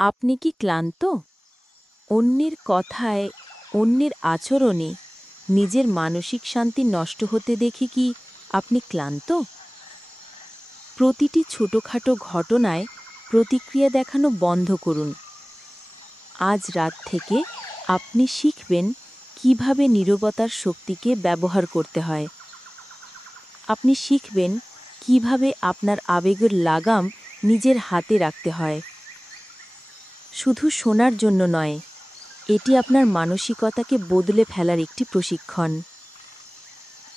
আপনি কি ক্লান্ত? অন্যের কথায়, অন্যের আচরণে নিজের মানসিক শান্তি নষ্ট হতে দেখে কি আপনি ক্লান্ত? প্রতিটি ছোটখাটো ঘটনায় প্রতিক্রিয়া দেখানো বন্ধ করুন। আজ রাত থেকে আপনি শিখবেন কিভাবে নীরবতার শক্তিকে ব্যবহার করতে হয়। আপনি শিখবেন কিভাবে আপনার আবেগের লাগাম নিজের হাতে রাখতে হয়। শুধু শোনার জন্য নয়, এটি আপনার মানসিকতাকে বদলে ফেলার একটি প্রশিক্ষণ।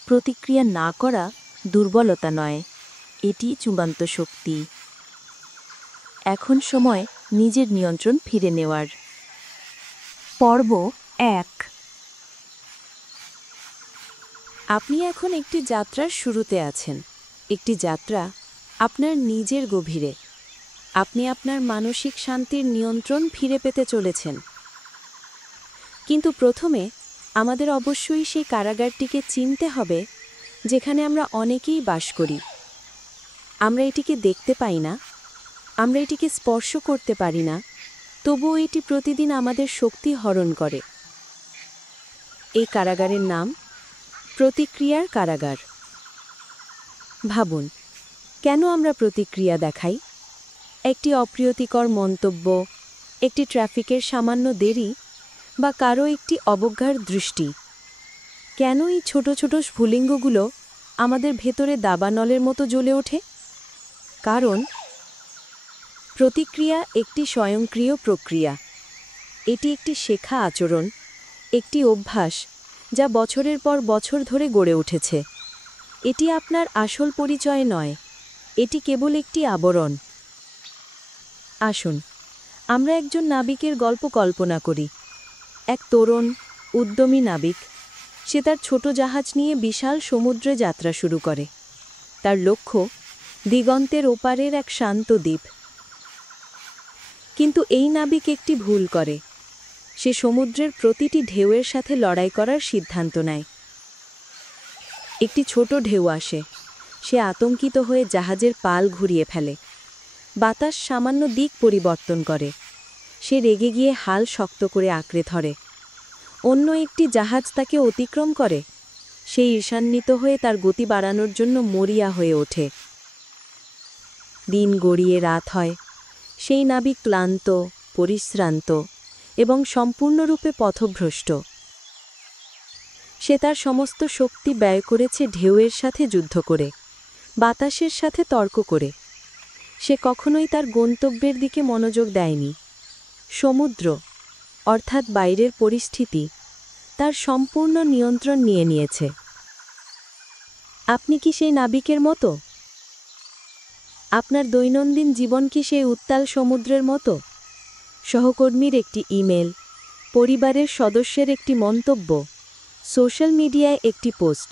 প্রতিক্রিয়া না করা দুর্বলতা নয়, এটি চূড়ান্ত শক্তি। এখন সময় নিজের নিয়ন্ত্রণ ফিরে নেওয়ার। পর্ব ১। আপনি এখন একটি যাত্রার শুরুতে আছেন, একটি যাত্রা আপনার নিজের গভীরে। আপনি আপনার মানসিক শান্তির নিয়ন্ত্রণ ফিরে পেতে চলেছেন। কিন্তু প্রথমে আমাদের অবশ্যই সেই কারাগারটিকে চিনতে হবে যেখানে আমরা অনেকেই বাস করি। আমরা এটিকে দেখতে পাই না, আমরা এটিকে স্পর্শ করতে পারি না, তবুও এটি প্রতিদিন আমাদের শক্তি হরণ করে। এই কারাগারের নাম প্রতিক্রিয়ার কারাগার। ভাবুন, কেন আমরা প্রতিক্রিয়া দেখাই? একটি অপ্রীতিকর মন্তব্য, একটি ট্রাফিকের সামান্য দেরি, বা কারো একটি অবজ্ঞার দৃষ্টি। কেন এই ছোট ছোট স্ফুলিঙ্গগুলো আমাদের ভেতরে দাবানলের মতো জ্বলে ওঠে? কারণ প্রতিক্রিয়া একটি স্বয়ংক্রিয় প্রক্রিয়া। এটি একটি শেখা আচরণ, একটি অভ্যাস যা বছরের পর বছর ধরে গড়ে উঠেছে। এটি আপনার আসল পরিচয় নয়, এটি কেবল একটি আবরণ। আসুন, আমরা একজন নাবিকের গল্প কল্পনা করি। এক তরুণ, উদ্যমী নাবিক, সে তার ছোট জাহাজ নিয়ে বিশাল সমুদ্রে যাত্রা শুরু করে। তার লক্ষ্য দিগন্তের ওপারের এক শান্ত দ্বীপ। কিন্তু এই নাবিক একটি ভুল করে। সে সমুদ্রের প্রতিটি ঢেউয়ের সাথে লড়াই করার সিদ্ধান্ত নেয়। একটি ছোট ঢেউ আসে, সে আতঙ্কিত হয়ে জাহাজের পাল ঘুরিয়ে ফেলে। বাতাস সামান্য দিক পরিবর্তন করে। সে রেগে গিয়ে হাল শক্ত করে আঁকড়ে ধরে। অন্য একটি জাহাজ তাকে অতিক্রম করে। সে ঈর্ষান্বিত হয়ে তার গতি বাড়ানোর জন্য মরিয়া হয়ে ওঠে। দিন গড়িয়ে রাত হয়। সেই নাবিক ক্লান্ত, পরিশ্রান্ত এবং সম্পূর্ণরূপে পথভ্রষ্ট। সে তার সমস্ত শক্তি ব্যয় করেছে ঢেউয়ের সাথে যুদ্ধ করে, বাতাসের সাথে তর্ক করে। সে কখনোই তার গন্তব্যের দিকে মনোযোগ দেয়নি। সমুদ্র, অর্থাৎ বাইরের পরিস্থিতি, তার সম্পূর্ণ নিয়ন্ত্রণ নিয়ে নিয়েছে। আপনি কি সেই নাবিকের মতো? আপনার দৈনন্দিন জীবন কি সেই উত্তাল সমুদ্রের মতো? সহকর্মীর একটি ইমেল, পরিবারের সদস্যের একটি মন্তব্য, সোশ্যাল মিডিয়ায় একটি পোস্ট,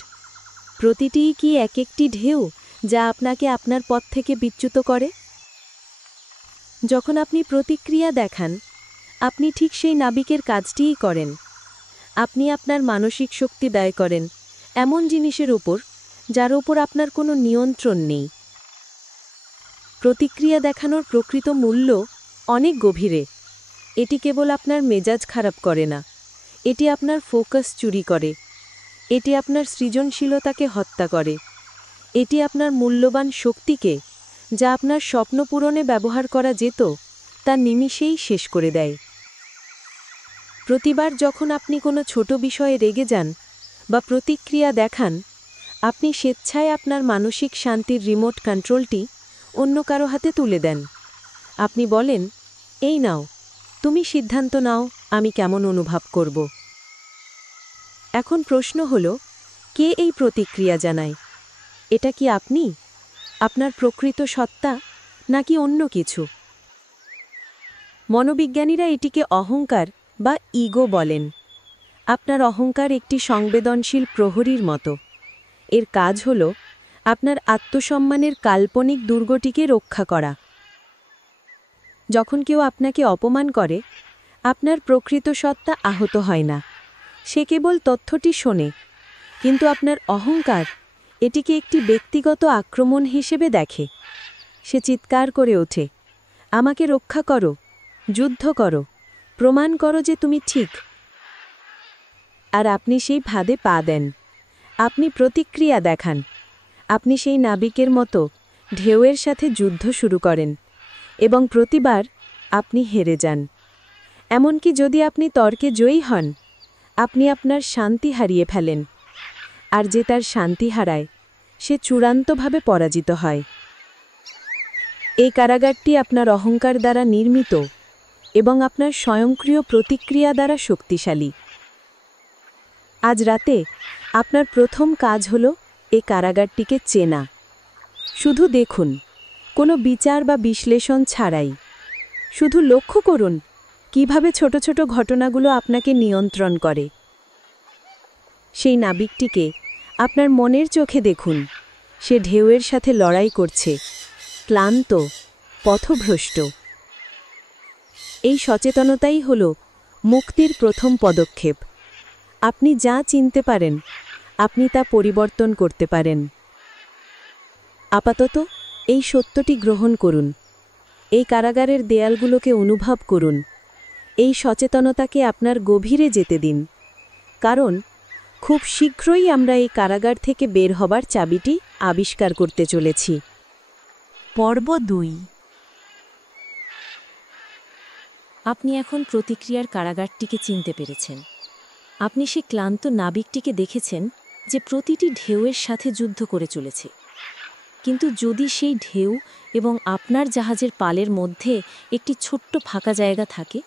প্রতিটিই কি এক একটি ঢেউ যা আপনাকে আপনার পথ থেকে বিচ্যুত করে? যখন আপনি প্রতিক্রিয়া দেখান, আপনি ঠিক সেই নাবিকের কাজটিই করেন। আপনি আপনার মানসিক শক্তি ব্যয় করেন এমন জিনিসের ওপর যার ওপর আপনার কোনো নিয়ন্ত্রণ নেই। প্রতিক্রিয়া দেখানোর প্রকৃত মূল্য অনেক গভীরে। এটি কেবল আপনার মেজাজ খারাপ করে না, এটি আপনার ফোকাস চুরি করে, এটি আপনার সৃজনশীলতাকে হত্যা করে, এটি আপনার মূল্যবান শক্তিকে, যা আপনার স্বপ্ন পূরণে ব্যবহার করা যেত, তা নিমিষেই শেষ করে দেয়। প্রতিবার যখন আপনি কোনো ছোট বিষয়ে রেগে যান বা প্রতিক্রিয়া দেখান, আপনি স্বেচ্ছায় আপনার মানসিক শান্তির রিমোট কন্ট্রোলটি অন্য কারো হাতে তুলে দেন। আপনি বলেন, এই নাও, তুমি সিদ্ধান্ত নাও আমি কেমন অনুভব করব। এখন প্রশ্ন হল, কে এই প্রতিক্রিয়া জানায়? এটা কি আপনি, আপনার প্রকৃত সত্তা, নাকি অন্য কিছু? মনোবিজ্ঞানীরা এটিকে অহংকার বা ইগো বলেন। আপনার অহংকার একটি সংবেদনশীল প্রহরীর মতো। এর কাজ হল আপনার আত্মসম্মানের কাল্পনিক দুর্গটিকে রক্ষা করা। যখন কেউ আপনাকে অপমান করে, আপনার প্রকৃত সত্তা আহত হয় না, সে কেবল তথ্যটি শোনে। কিন্তু আপনার অহংকার এটিকে একটি ব্যক্তিগত আক্রমণ হিসেবে দেখে। সে চিৎকার করে ওঠে, আমাকে রক্ষা করো, যুদ্ধ করো, প্রমাণ করো যে তুমি ঠিক। আর আপনি সেই ফাঁদে পা দেন। আপনি প্রতিক্রিয়া দেখান। আপনি সেই নাবিকের মতো ঢেউয়ের সাথে যুদ্ধ শুরু করেন এবং প্রতিবার আপনি হেরে যান। এমনকি যদি আপনি তর্কে জয়ী হন, আপনি আপনার শান্তি হারিয়ে ফেলেন। আর যে তার শান্তি হারায়, সে চূড়ান্তভাবে পরাজিত হয়। এই কারাগারটি আপনার অহংকার দ্বারা নির্মিত এবং আপনার স্বয়ংক্রিয় প্রতিক্রিয়া দ্বারা শক্তিশালী। আজ রাতে আপনার প্রথম কাজ হল এই কারাগারটিকে চেনা। শুধু দেখুন, কোনো বিচার বা বিশ্লেষণ ছাড়াই। শুধু লক্ষ্য করুন কিভাবে ছোট ছোট ঘটনাগুলো আপনাকে নিয়ন্ত্রণ করে। সেই নাবিকটিকে আপনার মনের চোখে দেখুন। সে ঢেউয়ের সাথে লড়াই করছে, ক্লান্ত, পথভ্রষ্ট। এই সচেতনতাই হল মুক্তির প্রথম পদক্ষেপ। আপনি যা চিনতে পারেন, আপনি তা পরিবর্তন করতে পারেন। আপাতত এই সত্যটি গ্রহণ করুন। এই কারাগারের দেয়ালগুলোকে অনুভব করুন। এই সচেতনতাকে আপনার গভীরে যেতে দিন, কারণ খুব শীঘ্রই আমরা এই কারাগার থেকে বের হবার চাবিটি আবিষ্কার করতে চলেছি। পর্ব 2। আপনি এখন প্রতিক্রিয়ার কারাগারটিকে চিনতে পেরেছেন। আপনি সেই ক্লান্ত নাবিকটিকে দেখেছেন যে প্রতিটি ঢেউয়ের সাথে যুদ্ধ করে চলেছে। কিন্তু যদি সেই ঢেউ এবং আপনার জাহাজের পালের মধ্যে একটি ছোট্ট ফাঁকা জায়গা থাকে,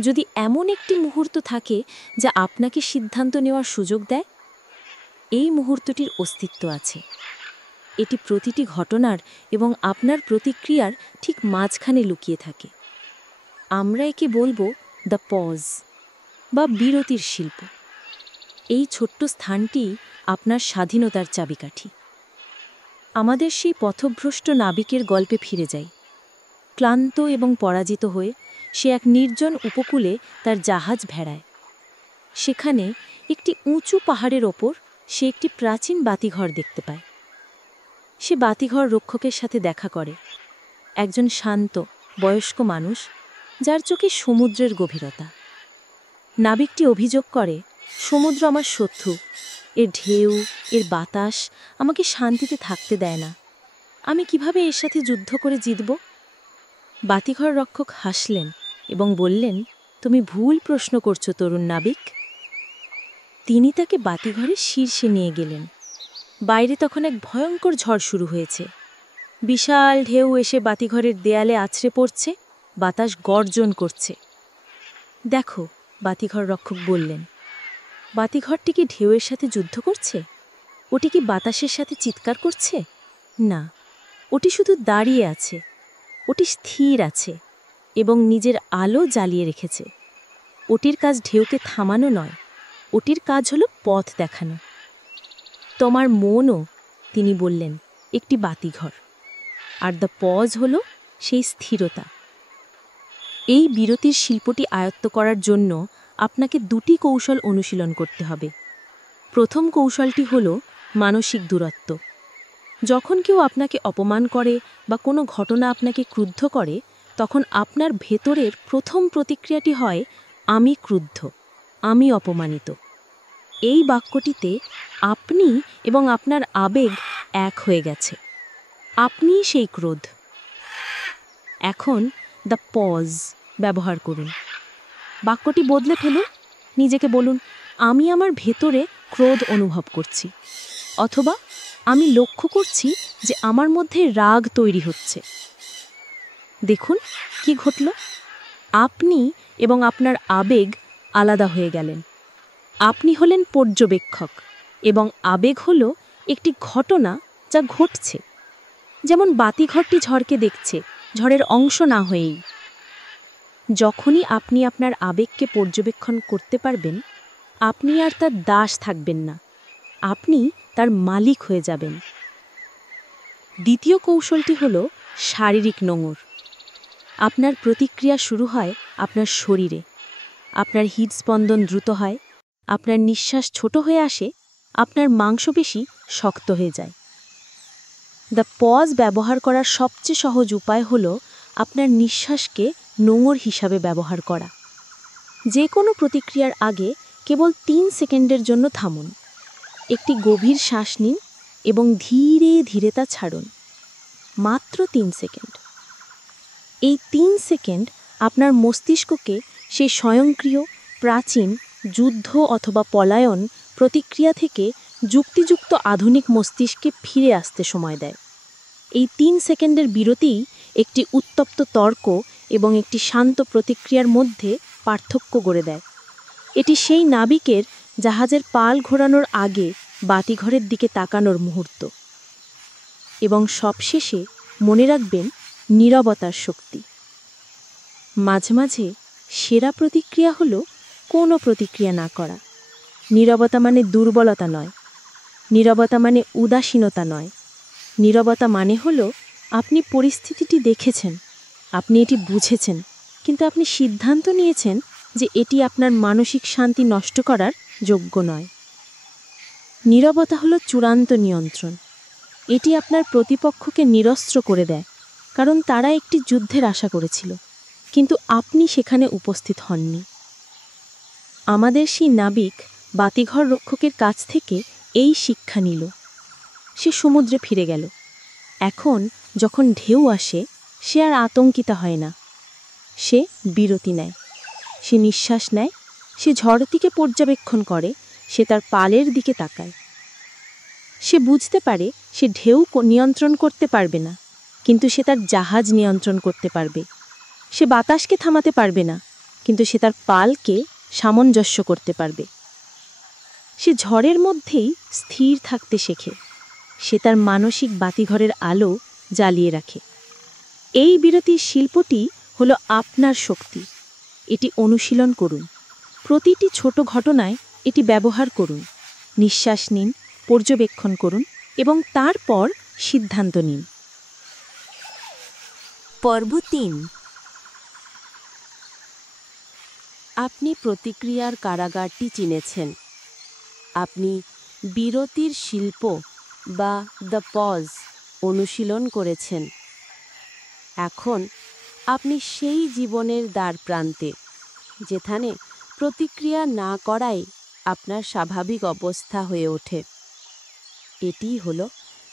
যদি এমন একটি মুহূর্ত থাকে যা আপনাকে সিদ্ধান্ত নেওয়ার সুযোগ দেয়, এই মুহূর্তটির অস্তিত্ব আছে। এটি প্রতিটি ঘটনার এবং আপনার প্রতিক্রিয়ার ঠিক মাঝখানে লুকিয়ে থাকে। আমরা একে বলবো দ্য পজ বা বিরতির শিল্প। এই ছোট্ট স্থানটি আপনার স্বাধীনতার চাবিকাঠি। আমাদের সেই পথভ্রষ্ট নাবিকের গল্পে ফিরে যাই। ক্লান্ত এবং পরাজিত হয়ে সে এক নির্জন উপকূলে তার জাহাজ ভেড়ায়। সেখানে একটি উঁচু পাহাড়ের ওপর সে একটি প্রাচীন বাতিঘর দেখতে পায়। সে বাতিঘর রক্ষকের সাথে দেখা করে, একজন শান্ত বয়স্ক মানুষ যার চোখে সমুদ্রের গভীরতা। নাবিকটি অভিযোগ করে, সমুদ্র আমার শত্রু, এর ঢেউ, এর বাতাস আমাকে শান্তিতে থাকতে দেয় না। আমি কিভাবে এর সাথে যুদ্ধ করে জিতব? বাতিঘর রক্ষক হাসলেন এবং বললেন, তুমি ভুল প্রশ্ন করছো তরুণ নাবিক। তিনি তাকে বাতিঘরের শীর্ষে নিয়ে গেলেন। বাইরে তখন এক ভয়ঙ্কর ঝড় শুরু হয়েছে। বিশাল ঢেউ এসে বাতিঘরের দেয়ালে আছড়ে পড়ছে, বাতাস গর্জন করছে। দেখো, বাতিঘর রক্ষক বললেন, বাতিঘরটি কি ঢেউয়ের সাথে যুদ্ধ করছে? ওটি কি বাতাসের সাথে চিৎকার করছে? না, ওটি শুধু দাঁড়িয়ে আছে। ওটি স্থির আছে এবং নিজের আলো জ্বালিয়ে রেখেছে। ওটির কাজ ঢেউকে থামানো নয়, ওটির কাজ হলো পথ দেখানো। তোমার মনও, তিনি বললেন, একটি বাতিঘর, আর দ্য পজ হলো সেই স্থিরতা। এই বিরতির শিল্পটি আয়ত্ত করার জন্য আপনাকে দুটি কৌশল অনুশীলন করতে হবে। প্রথম কৌশলটি হল মানসিক দূরত্ব। যখন কেউ আপনাকে অপমান করে বা কোনো ঘটনা আপনাকে ক্রুদ্ধ করে, তখন আপনার ভেতরের প্রথম প্রতিক্রিয়াটি হয়, আমি ক্রুদ্ধ, আমি অপমানিত। এই বাক্যটিতে আপনি এবং আপনার আবেগ এক হয়ে গেছে। আপনিই সেই ক্রোধ। এখন দ্য পজ ব্যবহার করুন। বাক্যটি বদলে ফেলুন। নিজেকে বলুন, আমি আমার ভেতরে ক্রোধ অনুভব করছি, অথবা আমি লক্ষ্য করছি যে আমার মধ্যে রাগ তৈরি হচ্ছে। দেখুন কি ঘটল। আপনি এবং আপনার আবেগ আলাদা হয়ে গেলেন। আপনি হলেন পর্যবেক্ষক এবং আবেগ হল একটি ঘটনা যা ঘটছে, যেমন বাতিঘরটি ঝড়কে দেখছে, ঝড়ের অংশ না হয়েই। যখনই আপনি আপনার আবেগকে পর্যবেক্ষণ করতে পারবেন, আপনি আর তার দাস থাকবেন না, আপনি তার মালিক হয়ে যাবেন। দ্বিতীয় কৌশলটি হল শারীরিক নোঙর। আপনার প্রতিক্রিয়া শুরু হয় আপনার শরীরে। আপনার হৃদস্পন্দন দ্রুত হয়, আপনার নিঃশ্বাস ছোট হয়ে আসে, আপনার মাংসপেশি শক্ত হয়ে যায়। দ্য পজ ব্যবহার করার সবচেয়ে সহজ উপায় হল আপনার নিঃশ্বাসকে নোঙর হিসাবে ব্যবহার করা। যে কোনো প্রতিক্রিয়ার আগে কেবল 3 সেকেন্ডের জন্য থামুন। একটি গভীর শ্বাস নিন এবং ধীরে ধীরে তা ছাড়ুন। মাত্র 3 সেকেন্ড। এই 3 সেকেন্ড আপনার মস্তিষ্ককে সেই স্বয়ংক্রিয়, প্রাচীন, যুদ্ধ অথবা পলায়ন প্রতিক্রিয়া থেকে যুক্তিযুক্ত আধুনিক মস্তিষ্কে ফিরে আসতে সময় দেয়। এই 3 সেকেন্ডের বিরতিই একটি উত্তপ্ত তর্ক এবং একটি শান্ত প্রতিক্রিয়ার মধ্যে পার্থক্য গড়ে দেয়। এটি সেই নাবিকের জাহাজের পাল ঘোরানোর আগে বাতিঘরের দিকে তাকানোর মুহূর্ত। এবং সবশেষে মনে রাখবেন নীরবতার শক্তি। মাঝে মাঝে সেরা প্রতিক্রিয়া হলো কোনো প্রতিক্রিয়া না করা। নীরবতা মানে দুর্বলতা নয়, নীরবতা মানে উদাসীনতা নয়। নীরবতা মানে হলো আপনি পরিস্থিতিটি দেখেছেন, আপনি এটি বুঝেছেন, কিন্তু আপনি সিদ্ধান্ত নিয়েছেন যে এটি আপনার মানসিক শান্তি নষ্ট করার যোগ্য নয়। নীরবতা হলো চূড়ান্ত নিয়ন্ত্রণ। এটি আপনার প্রতিপক্ষকে নিরস্ত্র করে দেয়, কারণ তারা একটি যুদ্ধের আশা করেছিল, কিন্তু আপনি সেখানে উপস্থিত হননি। আমাদের সেই নাবিক বাতিঘর রক্ষকের কাছ থেকে এই শিক্ষা নিল। সে সমুদ্রে ফিরে গেল। এখন যখন ঢেউ আসে, সে আর আতঙ্কিত হয় না। সে বিরতি নেয়, সে নিঃশ্বাস নেয়, সে ঝড়টিকে পর্যবেক্ষণ করে, সে তার পালের দিকে তাকায়। সে বুঝতে পারে সে ঢেউ নিয়ন্ত্রণ করতে পারবে না, কিন্তু সে তার জাহাজ নিয়ন্ত্রণ করতে পারবে। সে বাতাসকে থামাতে পারবে না, কিন্তু সে তার পালকে সামঞ্জস্য করতে পারবে। সে ঝড়ের মধ্যেই স্থির থাকতে শেখে। সে তার মানসিক বাতিঘরের আলো জ্বালিয়ে রাখে। এই বিরতির শিল্পটি হলো আপনার শক্তি। এটি অনুশীলন করুন। প্রতিটি ছোট ঘটনায় এটি ব্যবহার করুন। নিঃশ্বাস নিন, পর্যবেক্ষণ করুন এবং তারপর সিদ্ধান্ত নিন। পর্ব 3। আপনি প্রতিক্রিয়ার কারাগারটি চিনেছেন। আপনি বিরতির শিল্প বা দ্য পজ অনুশীলন করেছেন। এখন আপনি সেই জীবনের দ্বারপ্রান্তে, যেখানে প্রতিক্রিয়া না করাই আপনার স্বাভাবিক অবস্থা হয়ে ওঠে। এটিই হলো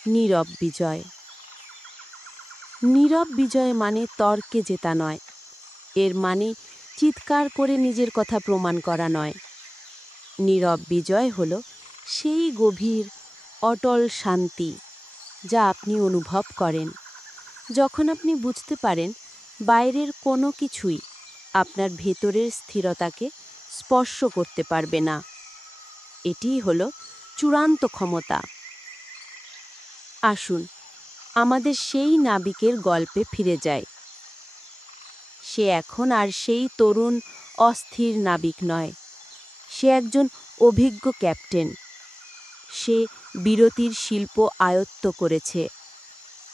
নীরব বিজয়। নীরব বিজয় মানে তর্কে জেতা নয়, এর মানে চিৎকার করে নিজের কথা প্রমাণ করা নয়। নীরব বিজয় হলো সেই গভীর, অটল শান্তি যা আপনি অনুভব করেন যখন আপনি বুঝতে পারেন বাইরের কোনো কিছুই আপনার ভেতরের স্থিরতাকে স্পর্শ করতে পারবে না। এটিই হলো চূড়ান্ত ক্ষমতা। আসুন আমাদের সেই নাবিকের গল্পে ফিরে যাই। সে এখন আর সেই তরুণ অস্থির নাবিক নয়, সে একজন অভিজ্ঞ ক্যাপ্টেন। সে বিরতির শিল্প আয়ত্ত করেছে।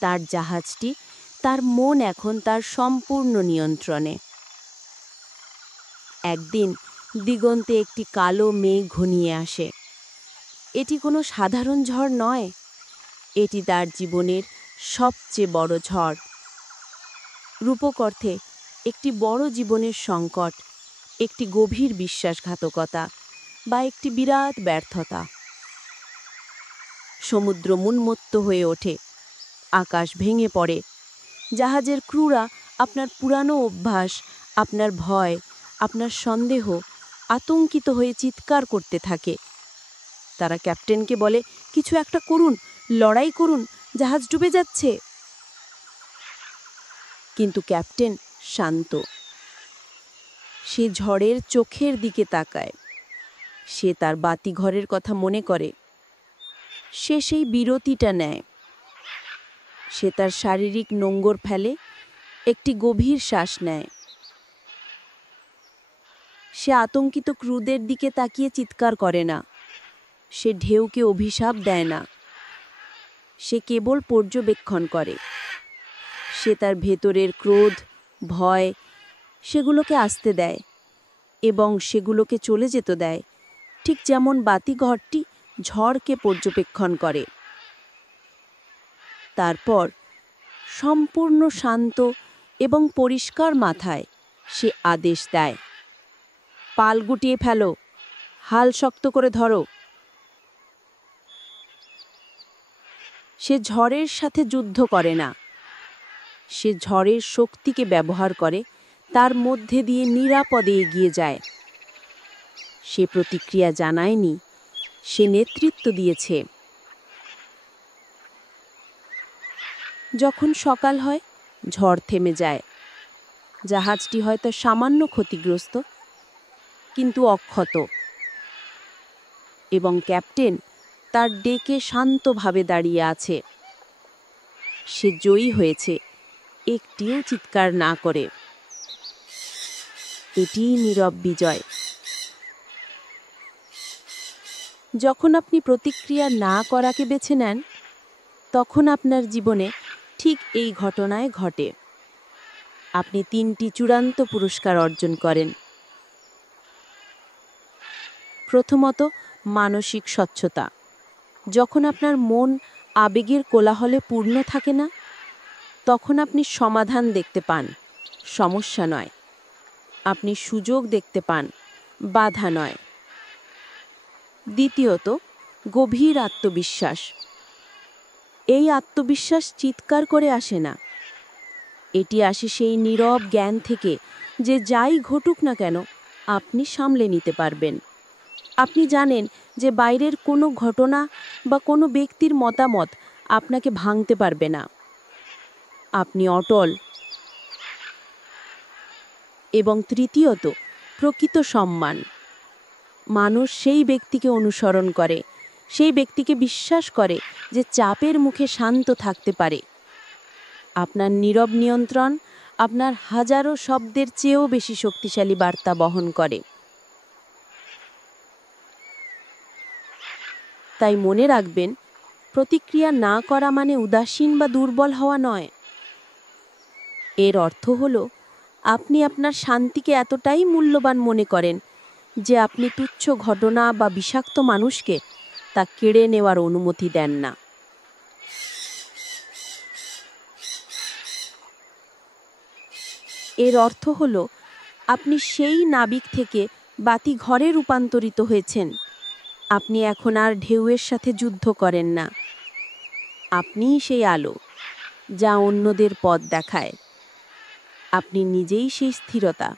তার জাহাজটি, তার মন এখন তার সম্পূর্ণ নিয়ন্ত্রণে। একদিন দিগন্তে একটি কালো মেঘ ঘনিয়ে আসে। এটি কোনো সাধারণ ঝড় নয়, এটি তার জীবনের সবচেয়ে বড় ঝড়। রূপক অর্থে একটি বড় জীবনের সংকট, একটি গভীর বিশ্বাসঘাতকতা বা একটি বিরাট ব্যর্থতা। সমুদ্র উন্মত্ত হয়ে ওঠে, আকাশ ভেঙে পড়ে। জাহাজের ক্রুরা আপনার পুরানো অভ্যাস, আপনার ভয়, আপনার সন্দেহ, আতঙ্কিত হয়ে চিৎকার করতে থাকে। তারা ক্যাপ্টেনকে বলে, কিছু একটা করুন, লড়াই করুন, জাহাজ ডুবে যাচ্ছে। কিন্তু ক্যাপ্টেন শান্ত। সে ঝড়ের চোখের দিকে তাকায়। সে তার বাতিঘরের কথা মনে করে। সে সেই বিরতিটা নেয়। সে তার শারীরিক নোঙ্গর ফেলে, একটি গভীর শ্বাস নেয়। সে আতঙ্কিত ক্রুদের দিকে তাকিয়ে চিৎকার করে না। সে ঢেউকে অভিশাপ দেয় না। সে কেবল পর্যবেক্ষণ করে। সে তার ভেতরের ক্রোধ, ভয়, সেগুলোকে আসতে দেয় এবং সেগুলোকে চলে যেতে দেয়, ঠিক যেমন বাতিঘরটি ঝড়কে পর্যবেক্ষণ করে। তারপর সম্পূর্ণ শান্ত এবং পরিষ্কার মাথায় সে আদেশ দেয়, পাল গুটিয়ে ফেলো, হাল শক্ত করে ধরো। সে ঝড়ের সাথে যুদ্ধ করে না, সে ঝড়ের শক্তিকে ব্যবহার করে তার মধ্যে দিয়ে নিরাপদে এগিয়ে যায়। সে প্রতিক্রিয়া জানায়নি, সে নেতৃত্ব দিয়েছে। যখন সকাল হয়, ঝড় থেমে যায়। জাহাজটি হয়তো সামান্য ক্ষতিগ্রস্ত, কিন্তু অক্ষত। এবং ক্যাপ্টেন তার ডেকে শান্তভাবে দাঁড়িয়ে আছে। সে জয়ী হয়েছে, একটিও চিৎকার না করে। এটিই নীরব বিজয়। যখন আপনি প্রতিক্রিয়া না করাকে বেছে নেন, তখন আপনার জীবনে ঠিক এই ঘটনায় ঘটে। আপনি 3টি চূড়ান্ত পুরস্কার অর্জন করেন। প্রথমত, মানসিক স্বচ্ছতা। যখন আপনার মন আবেগের কোলাহলে পূর্ণ থাকে না, তখন আপনি সমাধান দেখতে পান, সমস্যা নয়। আপনি সুযোগ দেখতে পান, বাধা নয়। দ্বিতীয়ত, গভীর আত্মবিশ্বাস। এই আত্মবিশ্বাস চিৎকার করে আসে না, এটি আসে সেই নীরব জ্ঞান থেকে যে যাই ঘটুক না কেন আপনি সামলে নিতে পারবেন। আপনি জানেন যে বাইরের কোনো ঘটনা বা কোনো ব্যক্তির মতামত আপনাকে ভাঙতে পারবে না। আপনি অটল। এবং তৃতীয়ত, প্রকৃত সম্মান। মানুষ সেই ব্যক্তিকে অনুসরণ করে, সেই ব্যক্তিকে বিশ্বাস করে যে চাপের মুখে শান্ত থাকতে পারে। আপনার নীরব নিয়ন্ত্রণ আপনার হাজারো শব্দের চেয়েও বেশি শক্তিশালী বার্তা বহন করে। তাই মনে রাখবেন, প্রতিক্রিয়া না করা মানে উদাসীন বা দুর্বল হওয়া নয়। এর অর্থ হলো আপনি আপনার শান্তিকে এতটাই মূল্যবান মনে করেন যে আপনি তুচ্ছ ঘটনা বা বিষাক্ত মানুষকে তা কেড়ে নেওয়ার অনুমতি দেন না। এর অর্থ হলো আপনি সেই নাবিক থেকে বাতি ঘরে রূপান্তরিত হয়েছেন। আপনি এখন আর ঢেউয়ের সাথে যুদ্ধ করেন না। আপনিই সেই আলো যা অন্যদের পথ দেখায়। আপনি নিজেই সেই স্থিরতা।